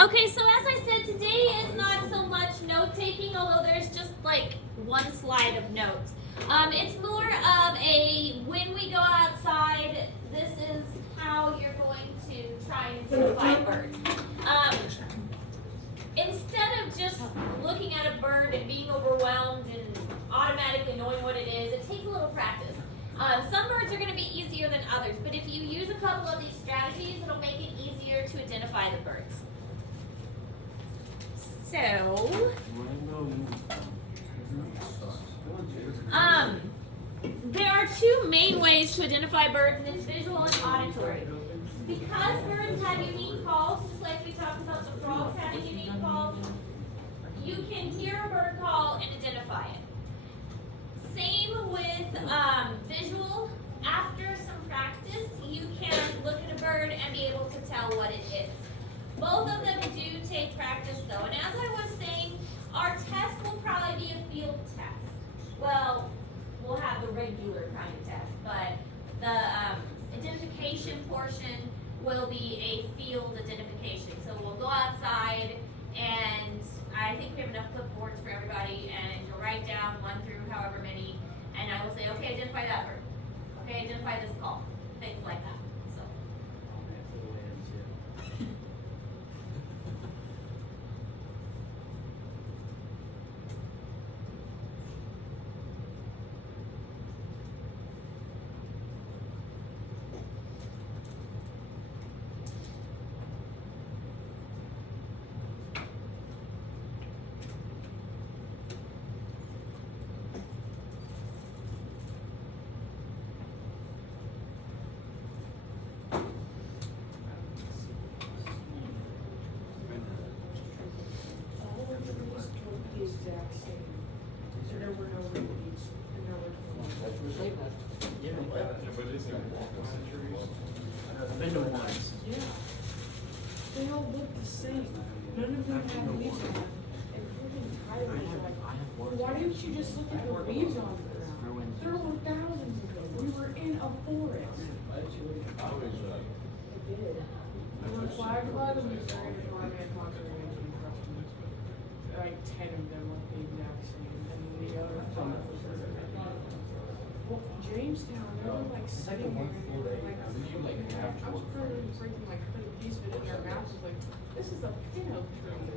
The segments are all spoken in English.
Okay, so as I said, today is not so much note taking, although there's just like one slide of notes. It's more of a when we go outside, this is how you're going to try and identify a bird. Instead of just looking at a bird and being overwhelmed and automatically knowing what it is, it takes a little practice. Some birds are going to be easier than others, but if you use a couple of these strategies, it'll make it easier to identify the birds. So, there are two main ways to identify birds, and it's visual and auditory. Because birds have unique calls, just like we talked about the frogs having unique calls, you can hear a bird call and identify it. Same with visual. After some practice, you can look at a bird and be able to tell what it is. Both of them do take practice though, and as I was saying, our test will probably be a field test. Well, we'll have the regular kind of test, but the identification portion will be a field identification. So we'll go outside, and I think we have enough clipboards for everybody, and you'll write down 1 through however many, and I will say, okay, identify that bird. Okay, identify this call. Things like that. So. They all look the same. None of them have leaves on them. And freaking Tyler was like, well, why didn't you just look at the leaves on the ground? There were thousands of them. We were in a forest. I did. We were flagged by the Missouri Farmland Conservation Trust. Like 10 of them look the exact same. And the other 5 was well, Jamestown, they were like sitting there and they were like, I was pretty freaking like put a piece of it in their mouth. I was like, this is a pin-up tree.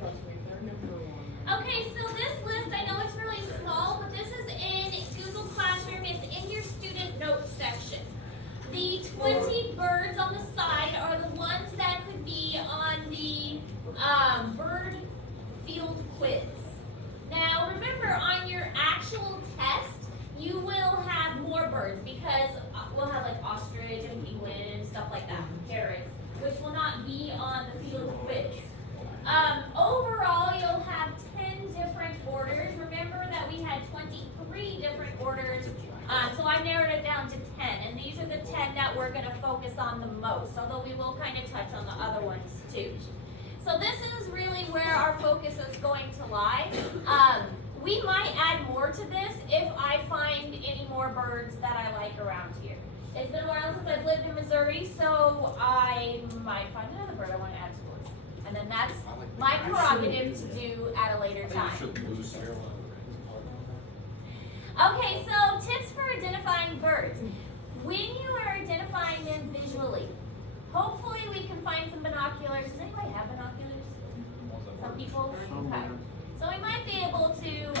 Trust me, they're number one. Okay, so this list, I know it's really small, but this is in Google Classroom. It's in your student notes section. The 20 birds on the side are the ones that could be on the bird field quiz. Now, remember, on your actual test, you will have more birds because we'll have like ostrich and penguin and stuff like that, parrots, which will not be on the field quiz. Overall, you'll have 10 different orders. Remember that we had 23 different orders, so I narrowed it down to 10, and these are the 10 that we're going to focus on the most, although we will kind of touch on the other ones too. So this is really where our focus is going to lie. We might add more to this if I find any more birds that I like around here. It's been a while since I've lived in Missouri, so I might find another bird I want to add to the list. And then that's my prerogative to do at a later time. Okay, so tips for identifying birds. When you are identifying them visually, hopefully we can find some binoculars. Does anybody have binoculars? Some people? Okay. So we might be able to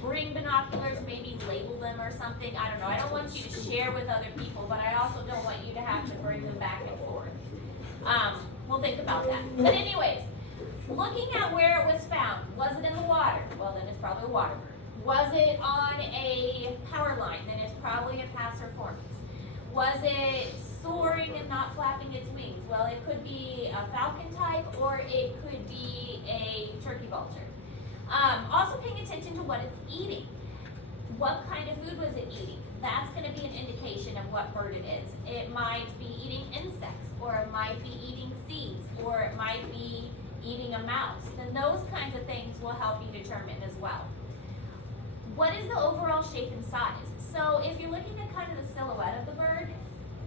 bring binoculars, maybe label them or something. I don't know. I don't want you to share with other people, but I also don't want you to have to bring them back and forth. We'll think about that. But anyways, looking at where it was found. Was it in the water? Well, then it's probably a water bird. Was it on a power line? Then it's probably a passer-formans. Was it soaring and not flapping its wings? Well, it could be a falcon type or it could be a turkey vulture. Also paying attention to what it's eating. What kind of food was it eating? That's going to be an indication of what bird it is. It might be eating insects, or it might be eating seeds, or it might be eating a mouse. Then those kinds of things will help you determine as well. What is the overall shape and size? So if you're looking at kind of the silhouette of the bird,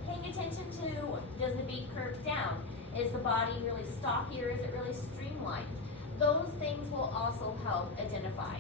paying attention to, does the beak curve down? Is the body really stocky or is it really streamlined? Those things will also help identify.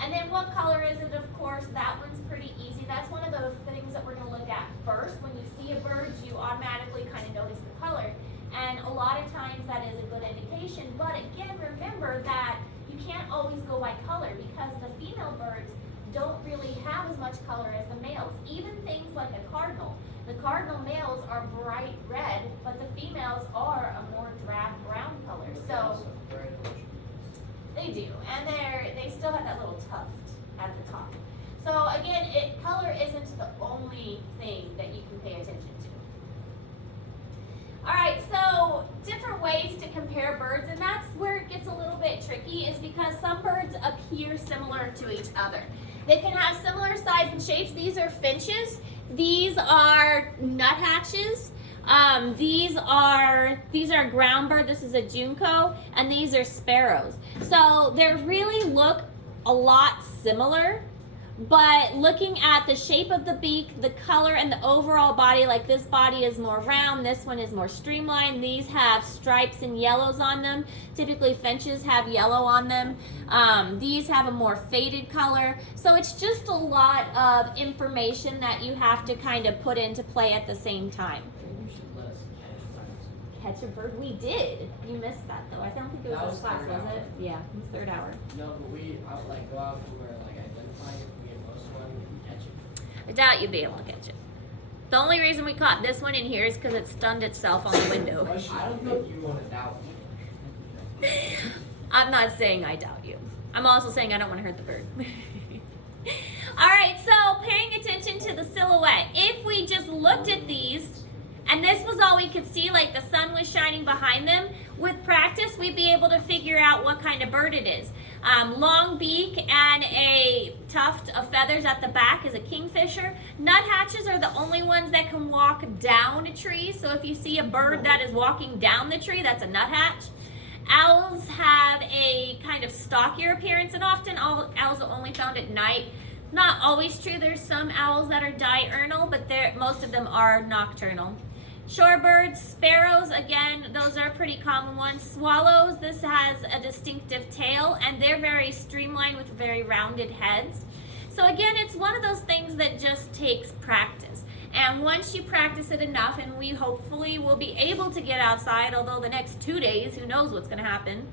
And then what color is it? Of course, that one's pretty easy. That's one of the things that we're going to look at first. When you see a bird, you automatically kind of notice the color. And a lot of times that is a good indication. But again, remember that you can't always go by color because the female birds don't really have as much color as the males. Even things like a cardinal. The cardinal males are bright red, but the females are a more drab brown color. So they do, and they still have that little tuft at the top. So again, color isn't the only thing that you can pay attention to. All right, so different ways to compare birds, and that's where it gets a little bit tricky, is because some birds appear similar to each other. They can have similar size and shapes. These are finches. These are nuthatches. These are a ground bird. This is a junco, and these are sparrows. So they really look a lot similar, but looking at the shape of the beak, the color, and the overall body, like this body is more round, this one is more streamlined. These have stripes and yellows on them. Typically finches have yellow on them. These have a more faded color. So it's just a lot of information that you have to kind of put into play at the same time. Catch a bird? We did. You missed that though. I don't think it was this class, was it? Yeah, it was third hour. No, but we like go out to where like identify if we get most one, we can catch it. I doubt you'd be able to catch it. The only reason we caught this one in here is because it stunned itself on the window. I don't think you want to doubt me. I'm not saying I doubt you. I'm also saying I don't want to hurt the bird. All right, so paying attention to the silhouette. If we just looked at these, and this was all we could see, like the sun was shining behind them, with practice, we'd be able to figure out what kind of bird it is. Long beak and a tuft of feathers at the back is a kingfisher. Nuthatches are the only ones that can walk down a tree. So if you see a bird that is walking down the tree, that's a nuthatch. Owls have a kind of stockier appearance, and often owls are only found at night. Not always true. There's some owls that are diurnal, but most of them are nocturnal. Shorebirds, sparrows, again, those are pretty common ones. Swallows, this has a distinctive tail, and they're very streamlined with very rounded heads. So again, it's one of those things that just takes practice. And once you practice it enough, and we hopefully will be able to get outside, although the next 2 days, who knows what's going to happen.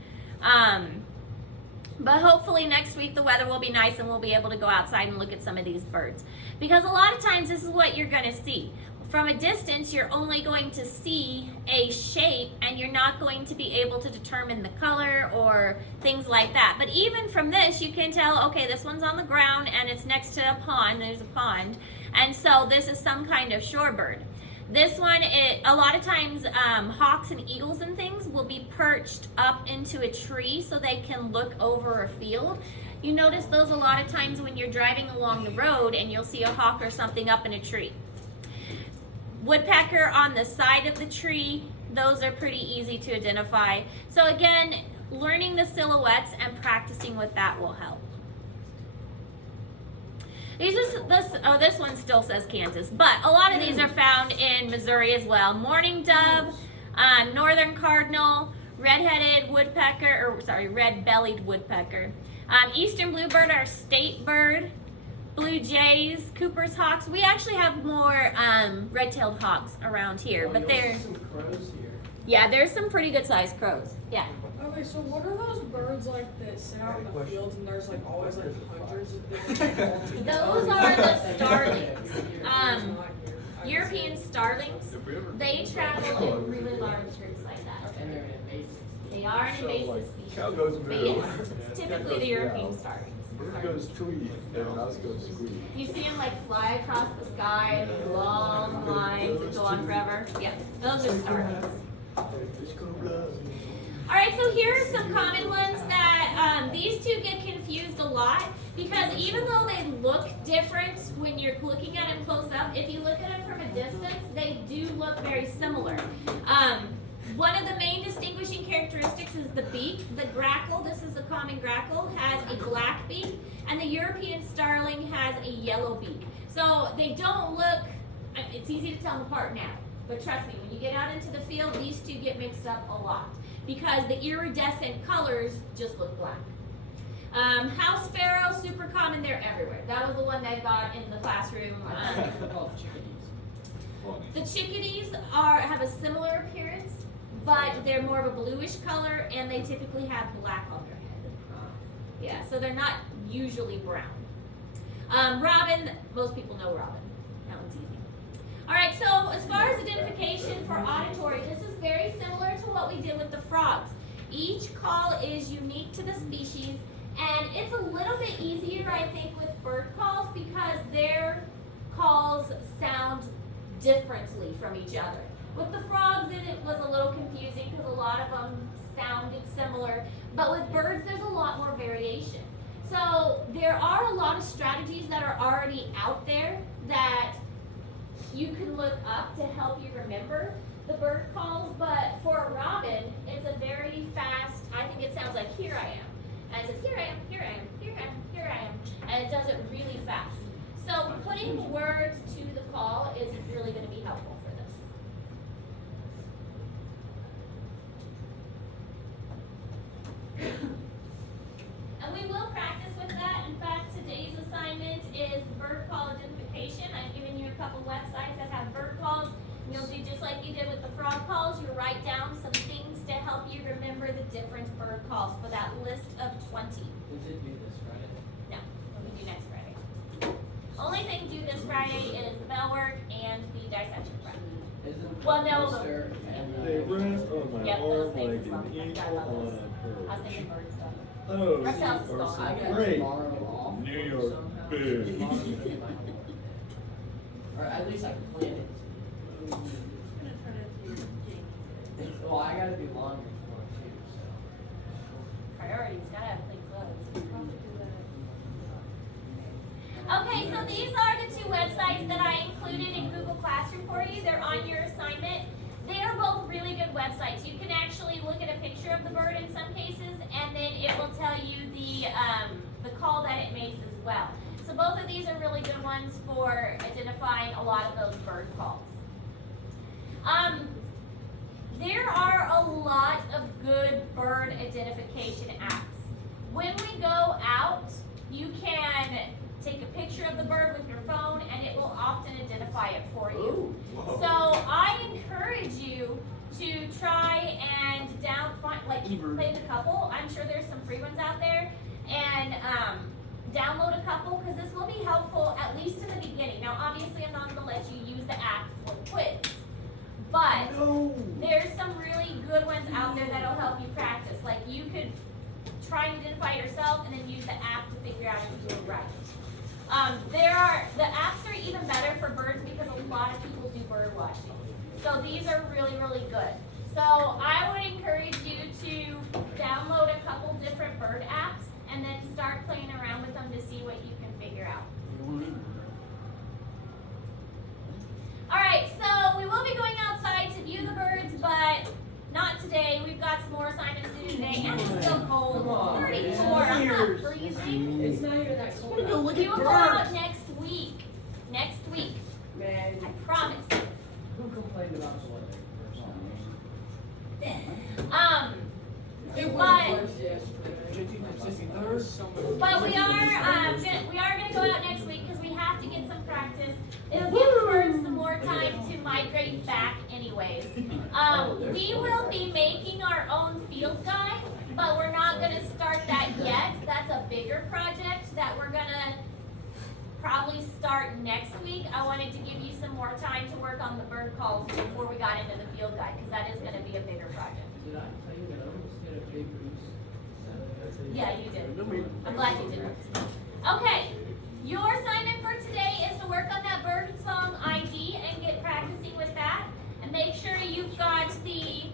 But hopefully next week the weather will be nice and we'll be able to go outside and look at some of these birds. Because a lot of times this is what you're going to see. From a distance, you're only going to see a shape and you're not going to be able to determine the color or things like that. But even from this, you can tell, okay, this one's on the ground and it's next to a pond. There's a pond. And so this is some kind of shorebird. This one, a lot of times hawks and eagles and things will be perched up into a tree so they can look over a field. You notice those a lot of times when you're driving along the road and you'll see a hawk or something up in a tree. Woodpecker on the side of the tree, those are pretty easy to identify. So again, learning the silhouettes and practicing with that will help. This one still says Kansas, but a lot of these are found in Missouri as well. Mourning dove, northern cardinal, red-bellied woodpecker. Eastern bluebird, our state bird. Blue jays, Cooper's hawks. We actually have more red-tailed hawks around here, but there's some crows here. Yeah, there's some pretty good-sized crows. Yeah. Okay, so what are those birds like that sit out in the fields and there's like always like hundreds of different Those are the starlings. European starlings. They travel in really large herds like that. And they're an invasive. They are an invasive species. Cow goes But moo. yes, it's typically the European starlings. Bird goes tweet and mouse goes squeak. You see them like fly across the sky, long lines that go on forever. Yeah, those are starlings. All right, so here are some common ones that these two get confused a lot because even though they look different when you're looking at them close up, if you look at them from a distance, they do look very similar. One of the main distinguishing characteristics is the beak. The grackle, this is a common grackle, has a black beak, and the European starling has a yellow beak. So they don't look, it's easy to tell them apart now. but trust me, when you get out into the field, these two get mixed up a lot because the iridescent colors just look black. House sparrow, super common, they're everywhere. That was the one that got in the classroom. They're called chickadees. The chickadees have a similar appearance, but they're more of a bluish color, and they typically have black on their head. Yeah, so they're not usually brown. Robin, most people know robin. That one's easy. All right, so as far as identification for auditory, this is very similar to what we did with the frogs. Each call is unique to the species, and it's a little bit easier, I think, with bird calls because their calls sound differently from each other. With the frogs, it was a little confusing because a lot of them sounded similar, but with birds, there's a lot more variation. So there are a lot of strategies that are already out there that you can look up to help you remember the bird calls, but for a robin, it's a very fast, I think it sounds like here I am. And it says here I am, here I am, here I am, here I am, and it does it really fast. So putting words to the call is really going to be helpful for this. And we will practice with that. In fact, today's assignment is bird call identification. I've given you a couple websites that have bird calls. You'll do just like you did with the frog calls. You'll write down some things to help you remember the different bird calls for that list of 20. We did do this Friday. No, what we do next Friday. Only thing due this Friday is the bell work and the dissection prep. Isn't Well, no, poster and They rest on my Yep, arm those things like as well. an I eagle love on those. a I was perch. thinking bird stuff. Those That sounds are fun. I so got great. tomorrow off. New York somehow. big. Tomorrow I'm doing my homework. Or at least I plan it. Well, I gotta do laundry tomorrow too, so. Priorities, gotta have clean clothes. Okay, so these are the two websites that I included in Google Classroom for you. They're on your assignment. They are both really good websites. You can actually look at a picture of the bird in some cases, and then it will tell you the call that it makes as well. So both of these are really good ones for identifying a lot of those bird calls. There are a lot of good bird identification apps. When we go out, you can take a picture of the bird with your phone and it will often identify it for you. So I encourage you to try and play the couple. I'm sure there's some free ones out there, and download a couple because this will be helpful at least in the beginning. Now obviously I'm not going to let you use the app for the quiz, but there's some really good ones out there that'll help you practice. Like you could try and identify it yourself and then use the app to figure out if you do it right. The apps are even better for birds because a lot of people do bird watching. So these are really, really good. So I would encourage you to download a couple different bird apps and then start playing around with them to see what you can figure out. All right, so we will be going outside to view the birds, but not today. We've got some more assignments to do today, and it's still cold. 34. I'm not freezing. It's not even that cold. out. We will go out next week. Next week. Man, I promise. who complained about the weather? It But- was worse yesterday. But we are gonna go out next week because we have to get some practice. It'll give the birds some more time to migrate back anyways. We will be making our own field guide, but we're not gonna start that yet. That's a bigger project that we're gonna probably start next week. I wanted to give you some more time to work on the bird calls before we got into the field guide because that is gonna be a bigger project. Did I tell you that I almost hit a big goose? Yeah, you did. I'm glad you did. Okay, your assignment for today is to work on that bird song ID and get practicing with that. And make sure you've got the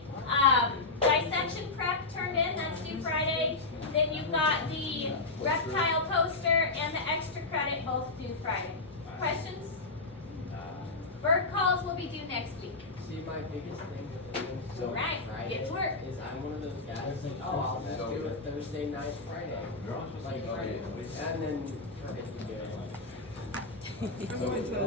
dissection prep turned in, that's due Friday. Then you've got the reptile poster and the extra credit both due Friday. Questions? Bird calls will be due next week. See, my biggest thing with the things Right, Friday get to work. is I'm one of those guys like, oh, I'll just do it Thursday night, Friday. Like Friday. And then forget to do it.